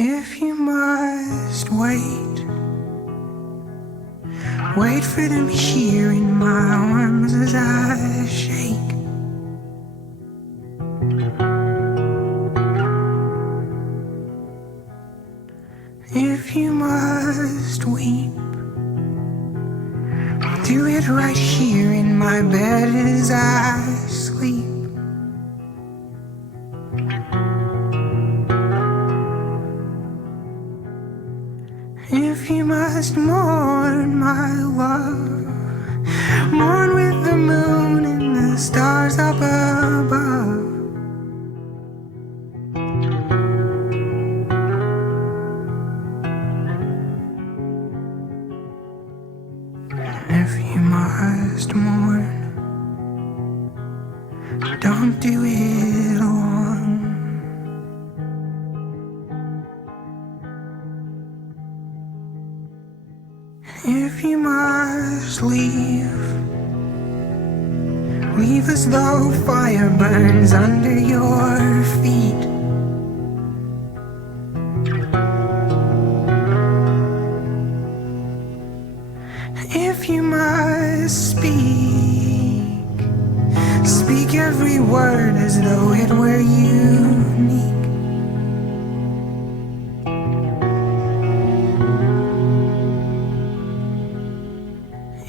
If you must wait, wait for them here in my arms as I shake. If you must weep, do it right here in my bed as I sleep. If you must mourn, my love, mourn with the moon and the stars up above. If you must mourn, don't do it alone. If you must leave, leave as though fire burns under your feet. If you must speak, speak every word as though it were unique.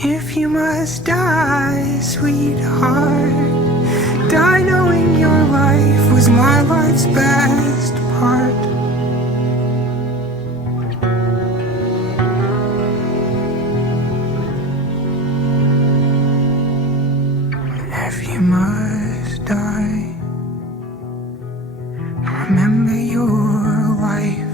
If you must die, sweetheart, die knowing your life was my life's best part. If you must die, remember your life.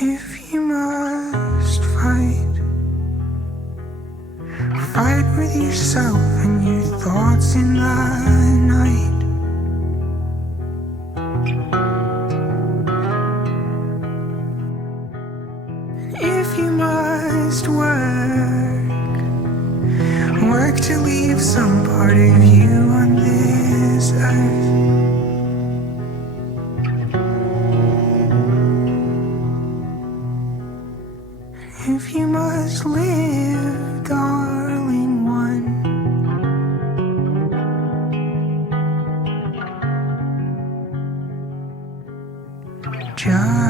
If you must fight, fight with yourself and your thoughts in the night. If you must work, work to leave some part of you on this earth. If you must live, darling one, just